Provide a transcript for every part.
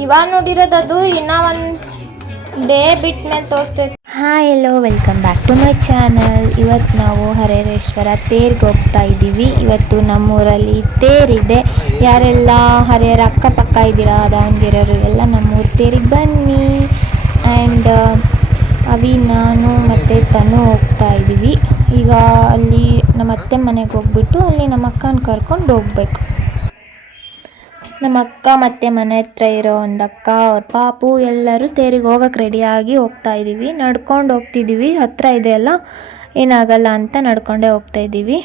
ಇವಾಗ ನೋಡಿರೋದದು ಇನ್ನ ಒಂದು ಡೇ ಬಿಟ್ಟ ಮೇಲೆ ತೋರಿಸ್ತೈತೆ hi hello welcome back to my channel ಇವತ್ತು ನಾವು ಹರೇರೇಶ್ವರ ತೇರಿಗೆ ಹೋಗ್ತಾ ಇದ್ದೀವಿ. ಇವತ್ತು ನಮ್ಮೂರಲ್ಲಿ ತೇರಿದೆ. ಯಾರೆಲ್ಲ ಹರಿಹರ ಅಕ್ಕಪಕ್ಕ ಇದ್ದೀರಾ, ದಾವಣಗೆರೆಯವರು, ಎಲ್ಲ ನಮ್ಮೂರು ತೇರಿಗೆ ಬನ್ನಿ. ಆ್ಯಂಡ್ ಅವಿ, ನಾನು ಮತ್ತು ತನು ಹೋಗ್ತಾ ಇದ್ದೀವಿ. ಈಗ ಅಲ್ಲಿ ನಮ್ಮ ಅತ್ತೆ ಮನೆಗೆ ಹೋಗ್ಬಿಟ್ಟು ಅಲ್ಲಿ ನಮ್ಮ ಅಕ್ಕನ ಕರ್ಕೊಂಡು ಹೋಗ್ಬೇಕು. ನಮ್ಮ ಅಕ್ಕ ಮತ್ತೆ ಮನೆ ಹತ್ರ ಇರೋ ಒಂದು ಅಕ್ಕ, ಅವ್ರ ಪಾಪು ಎಲ್ಲರೂ ತೇರಿಗೆ ಹೋಗಕ್ಕೆ ರೆಡಿಯಾಗಿ ಹೋಗ್ತಾ ಇದ್ದೀವಿ ನಡ್ಕೊಂಡು ಹೋಗ್ತಿದ್ದೀವಿ ಹತ್ರ ಇದೆ ಅಲ್ಲ, ಏನಾಗಲ್ಲ ಅಂತ ನಡ್ಕೊಂಡೇ ಹೋಗ್ತಾ ಇದ್ದೀವಿ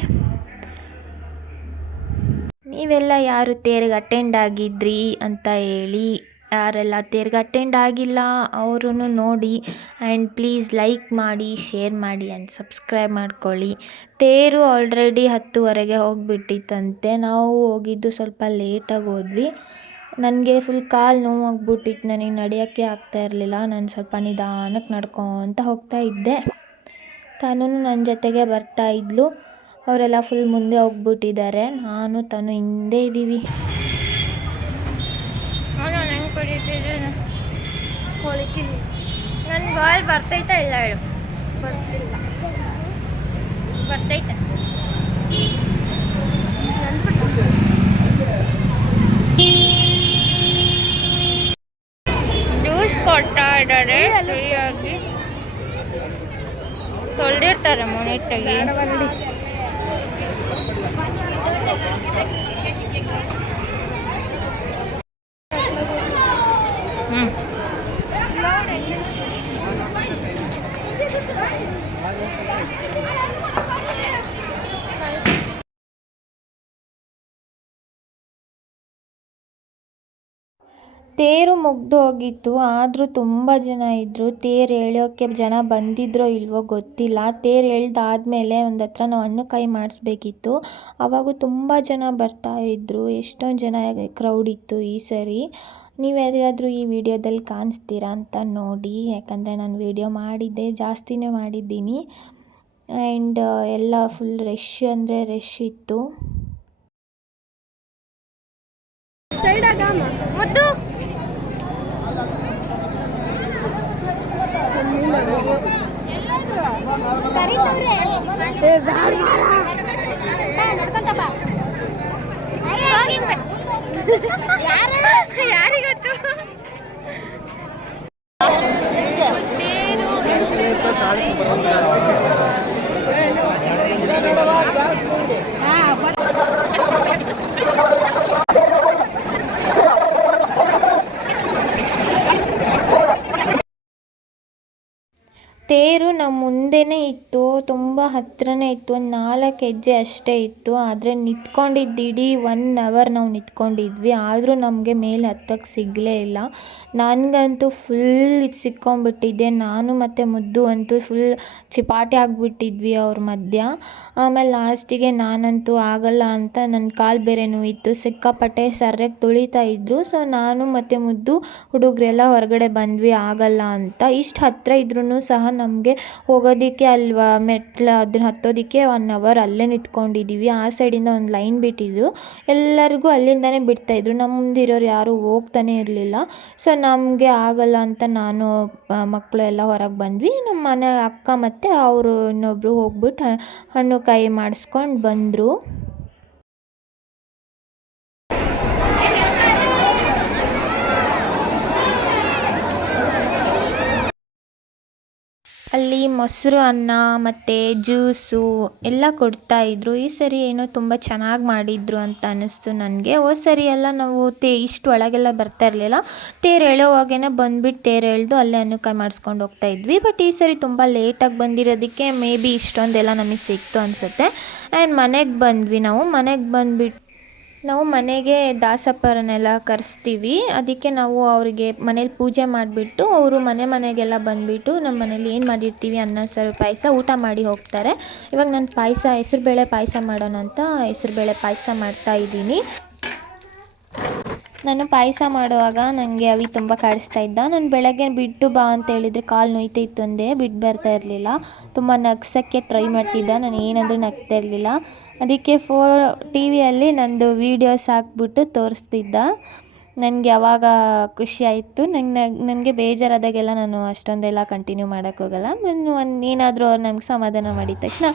ನೀವೆಲ್ಲ ಯಾರು ತೇರಿಗೆ ಅಟೆಂಡ್ ಆಗಿದ್ರಿ ಅಂತ ಹೇಳಿ ಯಾರೆಲ್ಲ ತೇರಿಗೆ ಅಟೆಂಡ್ ಆಗಿಲ್ಲ ಅವರು ನೋಡಿ. ಆ್ಯಂಡ್ ಪ್ಲೀಸ್ ಲೈಕ್ ಮಾಡಿ ಶೇರ್ ಮಾಡಿ ಆ್ಯಂಡ್ ಸಬ್ಸ್ಕ್ರೈಬ್ ಮಾಡ್ಕೊಳ್ಳಿ. ತೇರು ಆಲ್ರೆಡಿ ಹತ್ತುವರೆಗೆ ಹೋಗಿಬಿಟ್ಟಿತ್ತಂತೆ. ನಾವು ಹೋಗಿದ್ದು ಸ್ವಲ್ಪ ಲೇಟಾಗಿ ಹೋದ್ವಿ. ನನಗೆ ಫುಲ್ ಕಾಲು ನೋವಾಗ್ಬಿಟ್ಟಿತ್ತು. ನನಗೆ ನಡೆಯೋಕ್ಕೆ ಆಗ್ತಾ ಇರಲಿಲ್ಲ. ನಾನು ಸ್ವಲ್ಪ ನಿಧಾನಕ್ಕೆ ನಡ್ಕೊತ ಹೋಗ್ತಾ ಇದ್ದೆ. ತನು ನನ್ನ ಜೊತೆಗೆ ಬರ್ತಾ ಇದ್ಲು. ಅವರೆಲ್ಲ ಫುಲ್ ಮುಂದೆ ಹೋಗ್ಬಿಟ್ಟಿದ್ದಾರೆ. ನಾನು, ತನು ಹಿಂದೆ ಇದ್ದೀವಿ. ನಾನು ಹೆಂಗೆ ಕುಡಿತಿದ್ದೀನಿ ಕೊಳಕಿಲ್ಲ ನನ್ನ ಬಾಯ್ ಬರ್ತೈತಾ ಇಲ್ಲ ಹೇಳು? ಬರ್ತಿಲ್ಲ. ಬರ್ತೈತೆ? ಜ್ಯೂಸ್ ಕೊಡ್ತಾ ಇದ್ದಾರೆ ಫ್ರೀಯಾಗಿ. ತೊಳೆದಿರ್ತಾರೆ ಮೊನೆಟ್ಟಾಗಿ ಹ್ಞೂ ತೇರು ಮುಗ್ದು ಹೋಗಿತ್ತು. ಆದರೂ ತುಂಬ ಜನ ಇದ್ದರು ತೇರು ಎಳೆಯೋಕ್ಕೆ ಜನ ಬಂದಿದ್ರೋ ಇಲ್ವೋ ಗೊತ್ತಿಲ್ಲ. ತೇರು ಎಳ್ದಾದ್ಮೇಲೆ ಒಂದು ಹತ್ರ ನಾವು ಕೈ ಮಾಡಿಸ್ಬೇಕಿತ್ತು. ಆವಾಗೂ ತುಂಬ ಜನ ಬರ್ತಾ ಇದ್ದರು ಎಷ್ಟೊಂದು ಜನ ಕ್ರೌಡ್ ಇತ್ತು ಈ ಸರಿ. ನೀವು ಯಾರಿಗಾದರೂ ಈ ವಿಡಿಯೋದಲ್ಲಿ ಕಾಣಿಸ್ತೀರಾ ಅಂತ ನೋಡಿ. ಯಾಕಂದರೆ ನಾನು ವಿಡಿಯೋ ಮಾಡಿದ್ದೆ, ಜಾಸ್ತಿನೇ ಮಾಡಿದ್ದೀನಿ. ಆ್ಯಂಡ್ ಎಲ್ಲ ಫುಲ್ ರಶ್ ಅಂದರೆ ರಶ್ ಇತ್ತು. ಸೈಡ್ ತೇರು ನಮ್ಮ ಮುಂದೆನೇ ಇತ್ತು, ತುಂಬ ಹತ್ರನೇ ಇತ್ತು, ಒಂದು ನಾಲ್ಕು ಹೆಜ್ಜೆ ಅಷ್ಟೇ ಇತ್ತು. ಆದರೆ ನಿಂತ್ಕೊಂಡಿದ್ದು ಇಡೀ ಒನ್ ಅವರ್ ನಾವು ನಿಂತ್ಕೊಂಡಿದ್ವಿ. ಆದರೂ ನಮಗೆ ಮೇಲೆ ಹತ್ತಕ್ಕೆ ಸಿಗಲೇ ಇಲ್ಲ. ನನಗಂತೂ ಫುಲ್ ಸಿಕ್ಕೊಂಬಿಟ್ಟಿದ್ದೆ ನಾನು ಮತ್ತು ಮುದ್ದು ಅಂತೂ ಫುಲ್ ಚಿಪಾಟಿ ಆಗಿಬಿಟ್ಟಿದ್ವಿ ಅವ್ರ ಮಧ್ಯ. ಆಮೇಲೆ ಲಾಸ್ಟಿಗೆ ನಾನಂತೂ ಆಗಲ್ಲ ಅಂತ ನನ್ನ ಕಾಲು ಬೇರೆ ನೋವಿತ್ತು ಸಿಕ್ಕಾಪಟ್ಟೆ ಸರ್ಯಾಗಿ ತುಳಿತಾ ಇದ್ದರು ಸೊ ನಾನು ಮತ್ತು ಮುದ್ದು ಹುಡುಗರೆಲ್ಲ ಹೊರಗಡೆ ಬಂದ್ವಿ. ಆಗಲ್ಲ ಅಂತ. ಇಷ್ಟು ಹತ್ತಿರ ಇದ್ರೂ ಸಹ ನಮಗೆ ಹೋಗೋದಕ್ಕೆ ಅಲ್ವಾ? ಮೆಟ್ಲು ಅದನ್ನ ಹತ್ತೋದಕ್ಕೆ ಒನ್ ಅವರ್ ಅಲ್ಲೇ ನಿಂತ್ಕೊಂಡಿದ್ದೀವಿ ಆ ಸೈಡಿಂದ ಒಂದು ಲೈನ್ ಬಿಟ್ಟಿದ್ರು. ಎಲ್ಲರಿಗೂ ಅಲ್ಲಿಂದನೇ ಬಿಡ್ತಾಯಿದ್ರು ನಮ್ಮ ಮುಂದಿರೋರು ಯಾರೂ ಹೋಗ್ತಾನೆ ಇರಲಿಲ್ಲ. ಸೊ ನಮಗೆ ಆಗಲ್ಲ ಅಂತ ನಾನು ಮಕ್ಕಳು ಎಲ್ಲ ಹೊರಗೆ ಬಂದ್ವಿ. ನಮ್ಮ ಮನೆ ಅಕ್ಕ ಮತ್ತು ಅವರು ಇನ್ನೊಬ್ಬರು ಹೋಗ್ಬಿಟ್ಟು ಹಣ್ಣು ಕಾಯಿ ಮಾಡಿಸ್ಕೊಂಡು ಬಂದರು. ಅಲ್ಲಿ ಮೊಸರು ಅನ್ನ ಮತ್ತು ಜ್ಯೂಸು ಎಲ್ಲ ಕೊಡ್ತಾಯಿದ್ರು ಈ ಸರಿ ಏನೋ ತುಂಬ ಚೆನ್ನಾಗಿ ಮಾಡಿದ್ರು ಅಂತ ಅನ್ನಿಸ್ತು ನನಗೆ. ಓ ಸರಿ ಎಲ್ಲ ನಾವು ತೇ ಇಷ್ಟು ಒಳಗೆಲ್ಲ ಬರ್ತಾ ಇರಲಿಲ್ಲ. ತೇರು ಹೇಳೋವಾಗೇನೆ ಬಂದ್ಬಿಟ್ಟು ತೇರು ಎಳೆದು ಅಲ್ಲೇ ಅನ್ನಕಾಯಿ ಮಾಡಿಸ್ಕೊಂಡು ಹೋಗ್ತಾ ಇದ್ವಿ. ಬಟ್ ಈ ಸರಿ ತುಂಬ ಲೇಟಾಗಿ ಬಂದಿರೋದಕ್ಕೆ ಮೇ ಬಿ ಇಷ್ಟೊಂದೆಲ್ಲ ನಮಗೆ ಸಿಕ್ತು ಅನಿಸುತ್ತೆ. ಆ್ಯಂಡ್ ಮನೆಗೆ ಬಂದ್ವಿ ನಾವು. ಮನೆಗೆ ಬಂದುಬಿಟ್ಟು ನಾವು ಮನೆಗೆ ದಾಸಪ್ಪರನ್ನೆಲ್ಲ ಕರೆಸ್ತೀವಿ. ಅದಕ್ಕೆ ನಾವು ಅವರಿಗೆ ಮನೇಲಿ ಪೂಜೆ ಮಾಡಿಬಿಟ್ಟು ಅವರು ಮನೆ ಮನೆಗೆಲ್ಲ ಬಂದುಬಿಟ್ಟು ನಮ್ಮ ಮನೇಲಿ ಏನು ಮಾಡಿರ್ತೀವಿ? ಅನ್ನ, ಸಾರು, ಪಾಯಸ ಊಟ ಮಾಡಿ ಹೋಗ್ತಾರೆ. ಇವಾಗ ನಾನು ಪಾಯಸ, ಹೆಸ್ರುಬೇಳೆ ಪಾಯಸ ಮಾಡೋಣ ಅಂತ ಹೆಸ್ರುಬೇಳೆ ಪಾಯಸ ಮಾಡ್ತಾ ಇದ್ದೀನಿ. ನಾನು ಪಾಯಸ ಮಾಡುವಾಗ ನನಗೆ ಅವಿ ತುಂಬ ಕಾಡಿಸ್ತಾ ಇದ್ದ. ನಾನು ಬೆಳಗ್ಗೆ ಬಿಟ್ಟು ಬಾ ಅಂತ ಹೇಳಿದರೆ ಕಾಲು ನೋಯ್ತಿತ್ತು ಅಂದೆ. ಬಿಟ್ಟು ಬರ್ತಾ ಇರಲಿಲ್ಲ. ತುಂಬ ನಗ್ಸೋಕ್ಕೆ ಟ್ರೈ ಮಾಡ್ತಿದ್ದ. ನಾನು ಏನಾದರೂ ನಗ್ತಾ ಇರಲಿಲ್ಲ. ಅದಕ್ಕೆ ಫೋ ಟಿ ವಿಯಲ್ಲಿ ನಂದು ವೀಡಿಯೋಸ್ ಹಾಕ್ಬಿಟ್ಟು ತೋರಿಸ್ತಿದ್ದ. ನನಗೆ ಅವಾಗ ಖುಷಿ ಆಯಿತು. ನಂಗೆ ನನಗೆ ಬೇಜಾರಾದಾಗೆಲ್ಲ ನಾನು ಅಷ್ಟೊಂದೆಲ್ಲ ಕಂಟಿನ್ಯೂ ಮಾಡೋಕ್ಕೋಗಲ್ಲ ನಾನು ಒಂದು ಏನಾದರೂ ಅವ್ರು ನಂಗೆ ಸಮಾಧಾನ ಮಾಡಿದ ತಕ್ಷಣ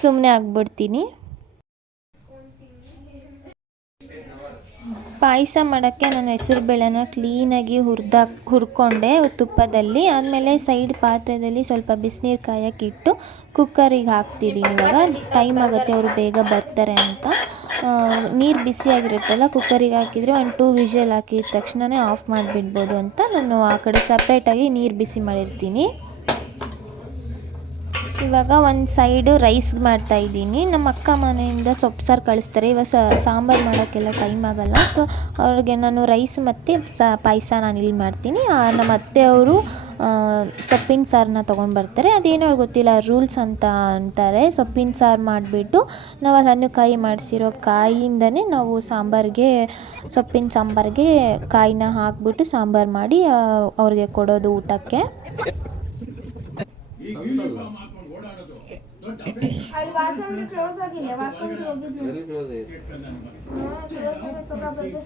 ಸುಮ್ಮನೆ ಆಗ್ಬಿಡ್ತೀನಿ. ಪಾಯಸ ಮಾಡೋಕ್ಕೆ ನಾನು ಹೆಸರು ಬೇಳೆನ ಕ್ಲೀನಾಗಿ ಹುರಿದಾಕ್ ಹುರ್ಕೊಂಡೆ ತುಪ್ಪದಲ್ಲಿ. ಆಮೇಲೆ ಸೈಡ್ ಪಾತ್ರೆಯಲ್ಲಿ ಸ್ವಲ್ಪ ಬಿಸಿನೀರು ಕಾಯೋಕ್ಕಿಟ್ಟು ಕುಕ್ಕರಿಗೆ ಹಾಕ್ತಿದ್ದೀನಿ ಇವಾಗ ಟೈಮ್ ಆಗುತ್ತೆ ಅವರು ಬೇಗ ಬರ್ತಾರೆ ಅಂತ. ನೀರು ಬಿಸಿಯಾಗಿರುತ್ತಲ್ಲ ಕುಕ್ಕರಿಗೆ ಹಾಕಿದರೆ ಒಂದು ಟೂ ವಿಷಲ್ ಹಾಕಿದ ತಕ್ಷಣವೇ ಆಫ್ ಮಾಡಿಬಿಡ್ಬೋದು ಅಂತ ನಾನು ಆ ಕಡೆ ಸಪ್ರೇಟಾಗಿ ನೀರು ಬಿಸಿ ಮಾಡಿರ್ತೀನಿ. ಇವಾಗ ಒಂದು ಸೈಡು ರೈಸ್ ಮಾಡ್ತಾ ಇದ್ದೀನಿ. ನಮ್ಮ ಅಕ್ಕ ಮನೆಯಿಂದ ಸೊಪ್ಪು ಸಾರು ಕಳಿಸ್ತಾರೆ. ಇವಾಗ ಸಾಂಬಾರು ಮಾಡೋಕ್ಕೆಲ್ಲ ಟೈಮ್ ಆಗಲ್ಲ. ಸೊ ಅವ್ರಿಗೆ ನಾನು ರೈಸು ಮತ್ತು ಸ, ಪಾಯಸ ನಾನು ಇಲ್ಲಿ ಮಾಡ್ತೀನಿ. ನಮ್ಮ ಅತ್ತೆಯವರು ಸೊಪ್ಪಿನ ಸಾರನ್ನ ತೊಗೊಂಡು ಬರ್ತಾರೆ. ಅದೇನೋ ಗೊತ್ತಿಲ್ಲ ರೂಲ್ಸ್ ಅಂತ ಅಂತಾರೆ. ಸೊಪ್ಪಿನ ಸಾರು ಮಾಡಿಬಿಟ್ಟು ನಾವು ಹಣ್ಣು ಕಾಯಿ ಮಾಡಿಸಿರೋ ಕಾಯಿಯಿಂದನೇ ನಾವು ಸಾಂಬಾರಿಗೆ, ಸೊಪ್ಪಿನ ಸಾಂಬಾರಿಗೆ ಕಾಯಿನ ಹಾಕ್ಬಿಟ್ಟು ಸಾಂಬಾರು ಮಾಡಿ ಅವ್ರಿಗೆ ಕೊಡೋದು ಊಟಕ್ಕೆ. అండ్ వాసన్ క్లోజ్ ఆగిలే వాసన్ క్లోజ్ వెరీ క్లోజ్ క్లోజ్ ఆగి తోడ బర్బే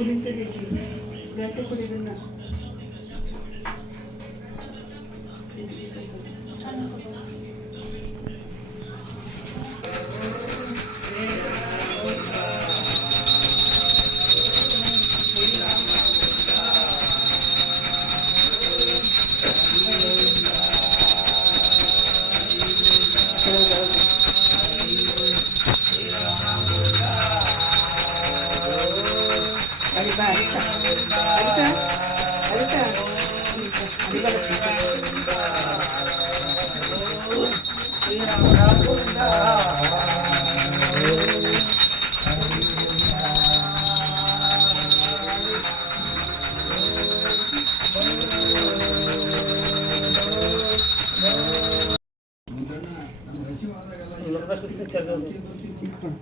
గురించి దయచేసి ಇಟ್ಕೊಂಡು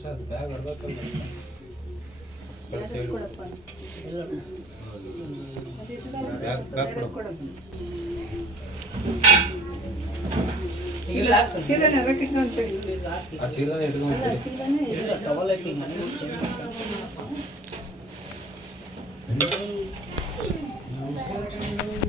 ಸರ್ ಬ್ಯಾಗ್ ಹೊಡ್ಬೇಕಲ್ಲ ಬ್ಯಾಗ್ ಬ್ಯಾಗ್ ಕೊಡಪ್ಪ ಚೀಲನೆ ಬೇಕಿತ್ತು ಅಂತ ಹೇಳಿ ಆ ಚೀಲನೆ ಇಟ್ಕೊಂಡು ಚೀಲನೆ ಇಲ್ಲ ಸವಾಲ ಐತಿ ಮನೆ ನಮಸ್ಕಾರ